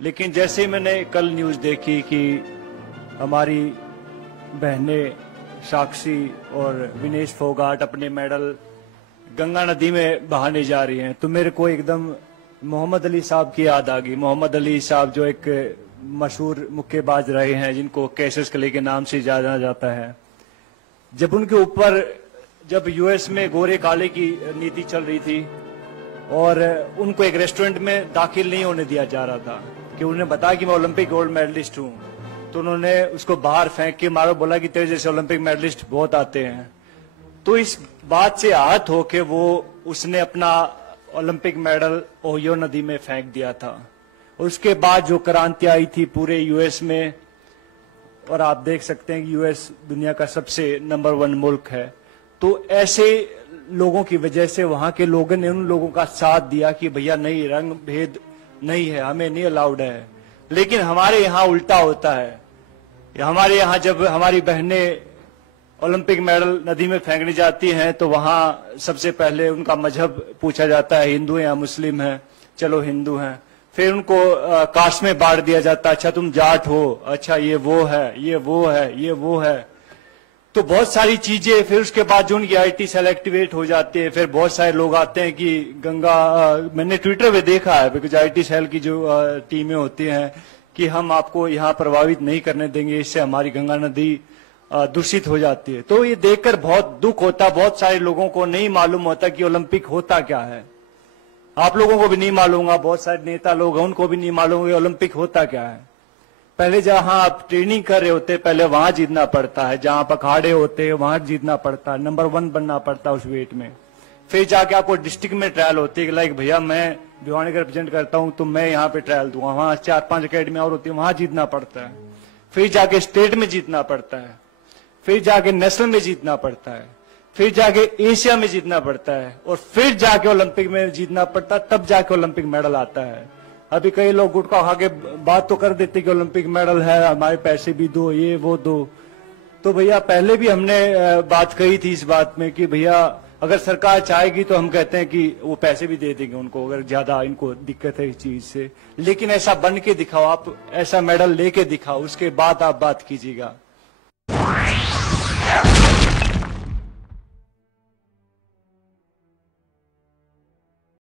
लेकिन जैसे ही मैंने कल न्यूज देखी कि हमारी बहनें साक्षी और विनेश फोगाट अपने मेडल गंगा नदी में बहाने जा रही हैं, तो मेरे को एकदम मोहम्मद अली साहब की याद आ गई। मोहम्मद अली साहब जो एक मशहूर मुक्केबाज रहे हैं, जिनको कैसिस क्ले के नाम से जाना जाता है। जब उनके ऊपर जब यूएस में गोरे काले की नीति चल रही थी और उनको एक रेस्टोरेंट में दाखिल नहीं होने दिया जा रहा था कि उन्हें बताया कि मैं ओलंपिक गोल्ड मेडलिस्ट हूं, तो उन्होंने उसको बाहर फेंक के मारो, बोला कि तेरे जैसे ओलंपिक मेडलिस्ट बहुत आते हैं। तो इस बात से आहत होके वो उसने अपना ओलंपिक मेडल ओहियो नदी में फेंक दिया था। और उसके बाद जो क्रांति आई थी पूरे यूएस में, और आप देख सकते हैं कि यूएस दुनिया का सबसे नंबर 1 मुल्क है, तो ऐसे लोगों की वजह से वहां के लोगों ने उन लोगों का साथ दिया कि भैया नहीं, रंग भेद नहीं है, हमें नहीं अलाउड है। लेकिन हमारे यहाँ उल्टा होता है। हमारे यहाँ जब हमारी बहनें ओलंपिक मेडल नदी में फेंकने जाती हैं तो वहां सबसे पहले उनका मजहब पूछा जाता है, हिंदू या मुस्लिम है, चलो हिंदू हैं। फिर उनको कास्ट में बांट दिया जाता है, अच्छा तुम जाट हो, अच्छा ये वो है, ये वो है, ये वो है। तो बहुत सारी चीजें, फिर उसके बाद जो उनकी आईटी सेल एक्टिवेट हो जाती है, फिर बहुत सारे लोग आते हैं कि गंगा, मैंने ट्विटर पे देखा है, बिकॉज आईटी सेल की जो टीमें होती हैं कि हम आपको यहाँ प्रभावित नहीं करने देंगे, इससे हमारी गंगा नदी दूषित हो जाती है। तो ये देखकर बहुत दुख होता। बहुत सारे लोगों को नहीं मालूम होता कि ओलंपिक होता क्या है। आप लोगों को भी नहीं मालूम होगा, बहुत सारे नेता लोग हैं उनको भी नहीं मालूम ओलंपिक होता क्या है। पहले जहां आप ट्रेनिंग कर रहे होते, पहले वहां जीतना पड़ता है, जहां आप अखाड़े होते हैं वहां जीतना पड़ता है, नंबर 1 बनना पड़ता है उस वेट में। फिर जाके आपको डिस्ट्रिक्ट में ट्रायल होती है कि लाइक भैया मैं भिवानी का रिप्रेजेंट करता हूं तो मैं यहाँ पे ट्रायल दूंगा, वहां 4-5 अकेडमी और होती है, वहां जीतना पड़ता है। फिर जाके स्टेट में जीतना पड़ता है, फिर जाके नेशनल में जीतना पड़ता है, फिर जाके एशिया में जीतना पड़ता है, और फिर जाके ओलंपिक में जीतना पड़ता है, तब जाके ओलंपिक मेडल आता है। अभी कई लोग गुटखा खा के बात तो कर देते कि ओलंपिक मेडल है, हमारे पैसे भी दो, ये वो दो। तो भैया पहले भी हमने बात कही थी इस बात में कि भैया अगर सरकार चाहेगी तो हम कहते हैं कि वो पैसे भी दे देंगे उनको, अगर ज्यादा इनको दिक्कत है इस चीज से। लेकिन ऐसा बन के दिखाओ, आप ऐसा मेडल लेके दिखाओ, उसके बाद आप बात कीजिएगा।